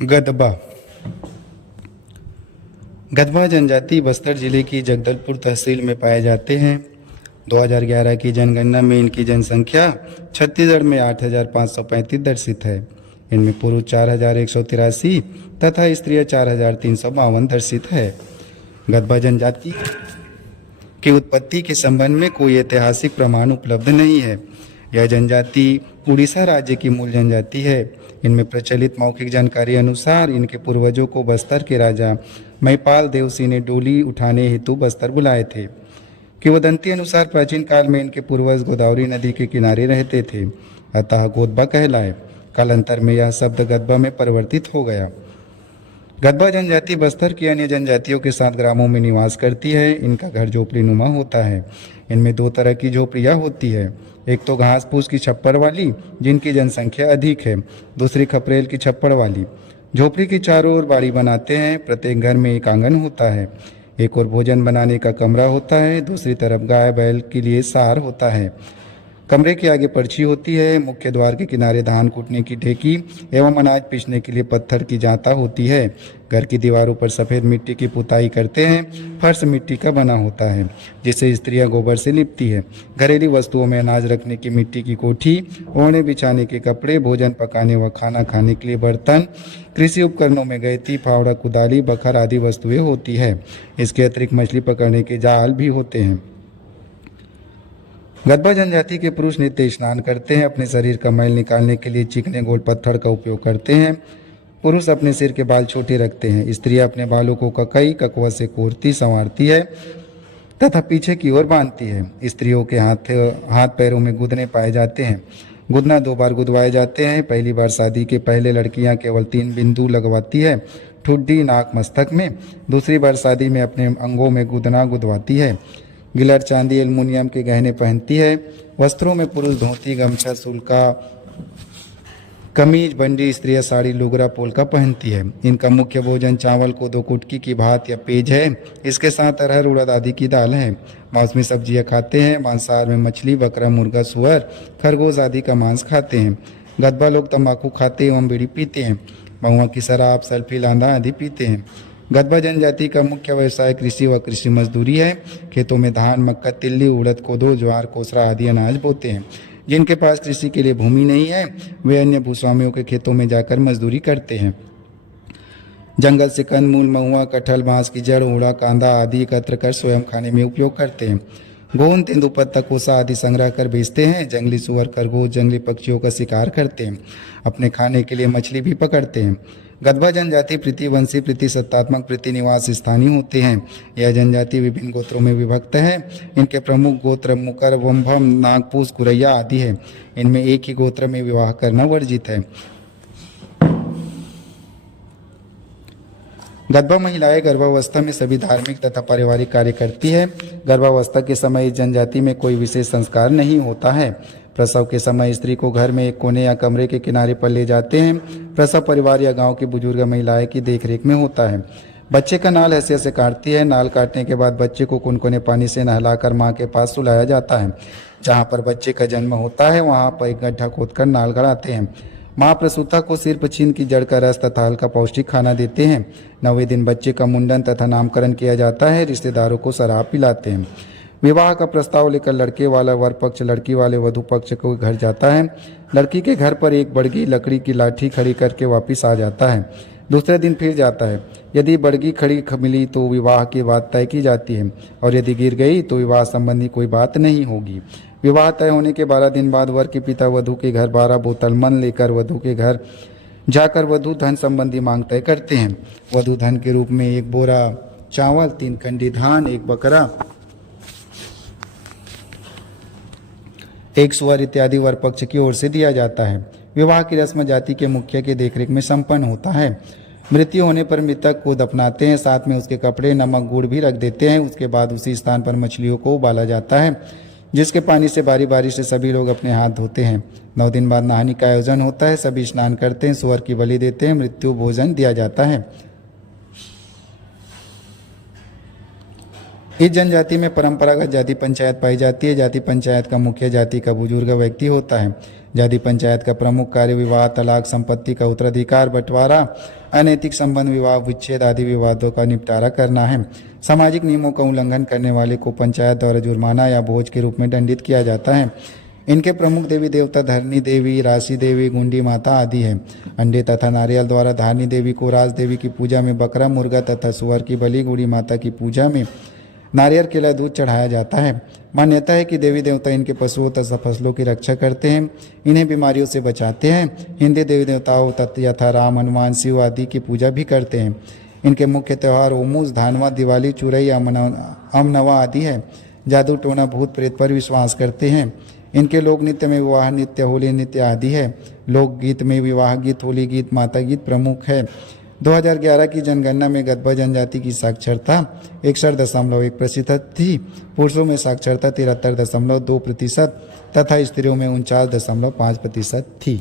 गदबा। गदबा जनजाति बस्तर जिले की जगदलपुर तहसील में पाए जाते हैं। 2011 की जनगणना में इनकी जनसंख्या छत्तीसगढ़ में 8,535 दर्शित है। इनमें पुरुष 4,183 तथा स्त्रियां 4,352 दर्शित है। गदबा जनजाति की उत्पत्ति के संबंध में कोई ऐतिहासिक प्रमाण उपलब्ध नहीं है। यह जनजाति उड़ीसा राज्य की मूल जनजाति है। इनमें प्रचलित मौखिक जानकारी अनुसार इनके पूर्वजों को बस्तर के राजा महिपाल देव सिंह ने डोली उठाने हेतु बस्तर बुलाए थे। किंवदंती अनुसार प्राचीन काल में इनके पूर्वज गोदावरी नदी के किनारे रहते थे, अतः गोदबा कहलाए। कालांतर में यह शब्द गदबा में परिवर्तित हो गया। गदबा जनजाति बस्तर की अन्य जनजातियों के साथ ग्रामों में निवास करती है। इनका घर झोपड़ी नुमा होता है। इनमें दो तरह की झोपड़ियाँ होती है, एक तो घास फूस की छप्पर वाली जिनकी जनसंख्या अधिक है, दूसरी खपरेल की छप्पर वाली। झोपड़ी के चारों ओर बाड़ी बनाते हैं। प्रत्येक घर में एक आंगन होता है, एक और भोजन बनाने का कमरा होता है, दूसरी तरफ गाय बैल के लिए सार होता है। कमरे के आगे पर्ची होती है। मुख्य द्वार के किनारे धान कूटने की ढेकी एवं अनाज पीसने के लिए पत्थर की जांता होती है। घर की दीवारों पर सफ़ेद मिट्टी की पुताई करते हैं। फर्श मिट्टी का बना होता है जिसे स्त्रियां गोबर से लिपती है। घरेलू वस्तुओं में अनाज रखने की मिट्टी की कोठी, ओढ़ने बिछाने के कपड़े, भोजन पकाने व खाना खाने के लिए बर्तन, कृषि उपकरणों में गैती, फावड़ा, कुदाली, बखर आदि वस्तुएं होती है। इसके अतिरिक्त मछली पकड़ने के जाल भी होते हैं। गदबा जनजाति के पुरुष नित्य स्नान करते हैं। अपने शरीर का मैल निकालने के लिए चिकने गोल पत्थर का उपयोग करते हैं। पुरुष अपने सिर के बाल छोटे रखते हैं। स्त्रियां अपने बालों को ककई ककवा से कोरती संवारती है तथा पीछे की ओर बांधती है। स्त्रियों के हाथ पैरों में गुदने पाए जाते हैं। गुदना 2 बार गुदवाए जाते हैं। पहली बार शादी के पहले लड़कियां केवल 3 बिंदु लगवाती है, ठुड्डी, नाक, मस्तक में। दूसरी बार शादी में अपने अंगों में गुदना गुदवाती है। गिलट, चांदी, एल्युमिनियम के गहने पहनती है। वस्त्रों में पुरुष धोती, गमछा, सुल्का, कमीज, बंडी, स्त्रियां साड़ी, लुगरा, पोलका पहनती है। इनका मुख्य भोजन चावल, कोदो कुटकी की भात या पेज है। इसके साथ अरहर, उड़द आदि की दाल है। मौसमी सब्जियां खाते हैं। मांसाहार में मछली, बकरा, मुर्गा, सुअर, खरगोश आदि का मांस खाते हैं। गदबा लोग तंबाकू खाते एवं बीड़ी पीते हैं। महुआ की शराब, सल्फी, लांदा आदि पीते हैं। गदबा जनजाति का मुख्य व्यवसाय कृषि व कृषि मजदूरी है। खेतों में धान, मक्का, तिल्ली, उड़द, कोदो, ज्वार, कोसरा आदि अनाज बोते हैं। जिनके पास कृषि के लिए भूमि नहीं है वे अन्य भूस्वामियों के खेतों में जाकर मजदूरी करते हैं। जंगल से कंदमूल, महुआ, कटहल, बांस की जड़, उड़ा, कांदा आदि एकत्र कर स्वयं खाने में उपयोग करते हैं। गोंद, तेंदुपत्ता, कोसा आदि संग्रह कर बेचते हैं। जंगली सुअर, खरगोश, जंगली पक्षियों का शिकार करते हैं। अपने खाने के लिए मछली भी पकड़ते हैं। गदबा जनजाति प्रतिवंशी, प्रतिसत्तात्मक, प्रतिनिवास स्थानीय होते हैं। यह जनजाति विभिन्न गोत्रों में विभक्त है। इनके प्रमुख गोत्र मुकर, वंभम, नागपूस, गुरैया आदि है। इनमें एक ही गोत्र में विवाह करना वर्जित है। गदबा महिलाएं गर्भावस्था में सभी धार्मिक तथा पारिवारिक कार्य करती है। गर्भावस्था के समय इस जनजाति में कोई विशेष संस्कार नहीं होता है। प्रसव के समय स्त्री को घर में एक कोने या कमरे के किनारे पर ले जाते हैं। प्रसव परिवार या गांव की बुजुर्ग महिलाएं की देखरेख में होता है। बच्चे का नाल हैसियत से काटती है। नाल काटने के बाद बच्चे को कुनकुने पानी से नहलाकर मां के पास सुलाया जाता है। जहां पर बच्चे का जन्म होता है वहां पर एक गड्ढा खोदकर नाल गड़ाते हैं। माँ प्रसूता को सिर्फ छीन की जड़ का रस तथा हल्का पौष्टिक खाना देते हैं। 9वें दिन बच्चे का मुंडन तथा नामकरण किया जाता है। रिश्तेदारों को शराब पिलाते हैं। विवाह का प्रस्ताव लेकर लड़के वाला वर पक्ष लड़की वाले वधु पक्ष को घर जाता है। लड़की के घर पर एक बड़गी लकड़ी की लाठी खड़ी करके वापस आ जाता है। दूसरे दिन फिर जाता है। यदि बड़गी खड़ी मिली तो विवाह की बात तय की जाती है और यदि गिर गई तो विवाह संबंधी कोई बात नहीं होगी। विवाह तय होने के 12 दिन बाद वर के पिता वधु के घर 12 बोतल मन लेकर वधु के घर जाकर वधु धन संबंधी मांग तय करते हैं। वधु धन के रूप में 1 बोरा चावल, 3 खंडी धान, 1 बकरा, 1 सुअर इत्यादि वर पक्ष की ओर से दिया जाता है। विवाह की रस्म जाति के मुखिया की देखरेख में संपन्न होता है। मृत्यु होने पर मृतक को दफनाते हैं, साथ में उसके कपड़े, नमक, गुड़ भी रख देते हैं। उसके बाद उसी स्थान पर मछलियों को उबाला जाता है जिसके पानी से बारी बारी से सभी लोग अपने हाथ धोते हैं। 9 दिन बाद नहाने का आयोजन होता है। सभी स्नान करते हैं, सुअर की बलि देते हैं, मृत्यु भोजन दिया जाता है। इस जनजाति में परंपरागत जाति पंचायत पाई जाती है। जाति पंचायत का मुखिया जाति का बुजुर्ग व्यक्ति होता है। जाति पंचायत का प्रमुख कार्य विवाह, तलाक, संपत्ति का उत्तराधिकार, बंटवारा, अनैतिक संबंध, विवाह विच्छेद आदि विवादों का निपटारा करना है। सामाजिक नियमों का उल्लंघन करने वाले को पंचायत द्वारा जुर्माना या बोझ के रूप में दंडित किया जाता है। इनके प्रमुख देवी देवता धरणी देवी, राशि देवी, गुंडी माता आदि है। अंडे तथा नारियल द्वारा धारणी देवी को राज देवी की पूजा में बकरा, मुर्गा तथा सुअर की बलि, गुड़ी माता की पूजा में नारियल, केला, दूध चढ़ाया जाता है। मान्यता है कि देवी देवता इनके पशुओं तथा फसलों की रक्षा करते हैं, इन्हें बीमारियों से बचाते हैं। हिंदी देवी देवताओं यथा राम, हनुमान, शिव आदि की पूजा भी करते हैं। इनके मुख्य त्यौहार ओमूस, धानवा, दिवाली, चुरई, अमनवा आदि है। जादू टोना, भूत प्रेत पर विश्वास करते हैं। इनके लोक नृत्य में विवाह नृत्य, होली नृत्य आदि है। लोकगीत में विवाह गीत, होली गीत, माता गीत प्रमुख है। 2011 की जनगणना में गदबा जनजाति की साक्षरता 61.1% थी। पुरुषों में साक्षरता 73.2% तथा स्त्रियों में 49.5% थी।